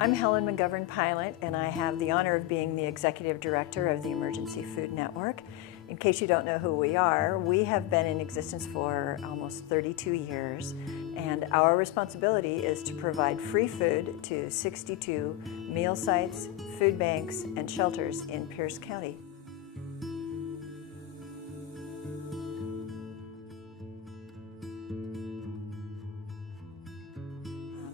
I'm Helen McGovern-Pilot, and I have the honor of being the Executive Director of the Emergency Food Network. In case you don't know who we are, we have been in existence for almost 32 years, and our responsibility is to provide free food to 62 meal sites, food banks, and shelters in Pierce County.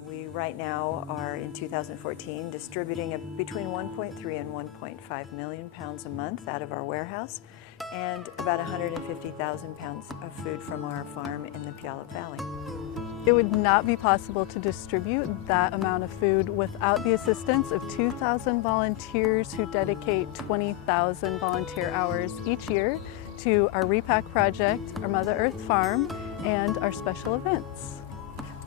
We right now are in 2014 distributing between 1.3 and 1.5 million pounds a month out of our warehouse, and about 150,000 pounds of food from our farm in the Puyallup Valley. It would not be possible to distribute that amount of food without the assistance of 2,000 volunteers who dedicate 20,000 volunteer hours each year to our Repack Project, our Mother Earth Farm, and our special events.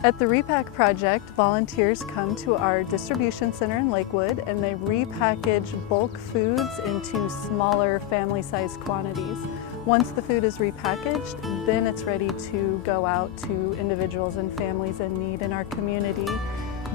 At the Repack Project, volunteers come to our distribution center in Lakewood and they repackage bulk foods into smaller family-sized quantities. Once the food is repackaged, then it's ready to go out to individuals and families in need in our community.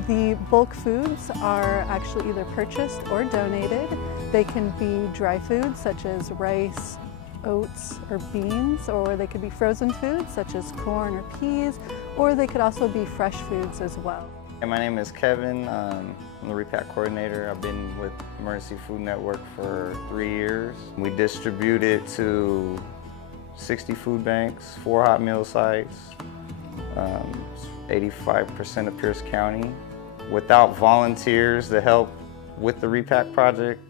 The bulk foods are actually either purchased or donated. They can be dry foods such as rice, oats, or beans, or they could be frozen foods such as corn or peas, or they could also be fresh foods as well. My name is Kevin. I'm the Repack coordinator. I've been with Emergency Food Network for 3 years. We distribute it to 60 food banks, 4 hot meal sites, 85% of Pierce County. Without volunteers to help with the Repack Project,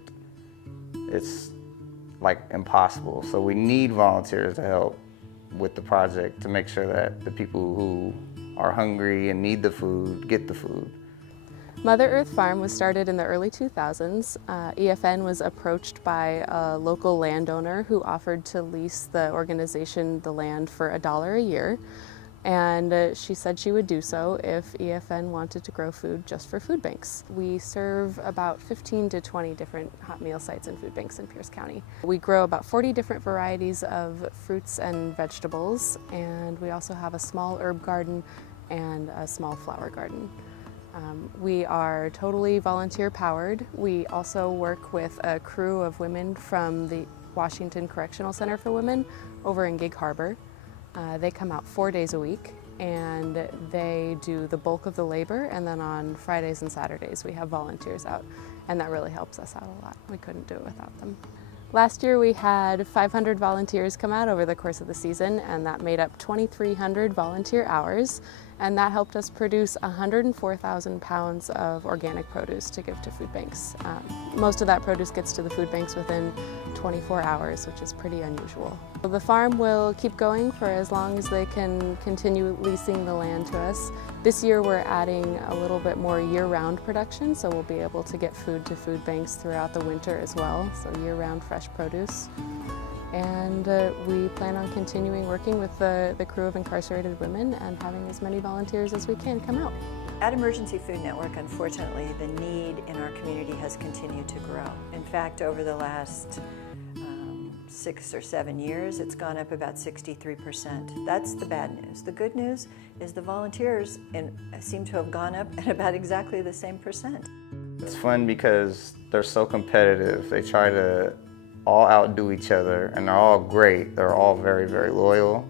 it's like impossible. So we need volunteers to help with the project to make sure that the people who are hungry and need the food get the food. Mother Earth Farm was started in the early 2000s. EFN was approached by a local landowner who offered to lease the organization the land for $1 a year. And she said she would do so if EFN wanted to grow food just for food banks. We serve about 15 to 20 different hot meal sites and food banks in Pierce County. We grow about 40 different varieties of fruits and vegetables, and we also have a small herb garden and a small flower garden. We are totally volunteer powered. We also work with a crew of women from the Washington Correctional Center for Women over in Gig Harbor. They come out 4 days a week and they do the bulk of the labor, and then on Fridays and Saturdays we have volunteers out, and that really helps us out a lot. We couldn't do it without them. Last year we had 500 volunteers come out over the course of the season, and that made up 2,300 volunteer hours, and that helped us produce 104,000 pounds of organic produce to give to food banks. Most of that produce gets to the food banks within 24 hours, which is pretty unusual. The farm will keep going for as long as they can continue leasing the land to us. This year we're adding a little bit more year-round production, so we'll be able to get food to food banks throughout the winter as well, so year-round fresh produce. And we plan on continuing working with the crew of incarcerated women and having as many volunteers as we can come out. At Emergency Food Network, unfortunately, the need in our community has continued to grow. In fact, over the last 6 or 7 years, it's gone up about 63%. That's the bad news. The good news is the volunteers seem to have gone up at about exactly the same percent. It's fun because they're so competitive. They try to all outdo each other, and they're all great. They're all very, very loyal.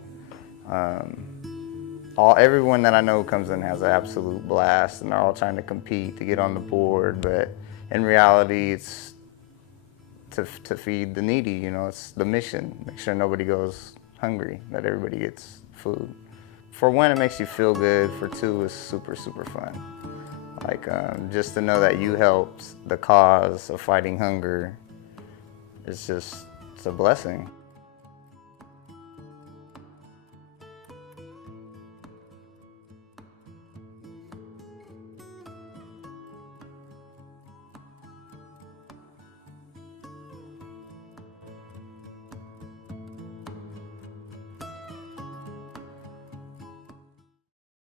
Everyone that I know comes in has an absolute blast, and they're all trying to compete to get on the board, but in reality, it's to feed the needy, you know, it's the mission. Make sure nobody goes hungry, that everybody gets food. For one, it makes you feel good. For two, it's super, super fun. Like, just to know that you helped the cause of fighting hunger, it's a blessing.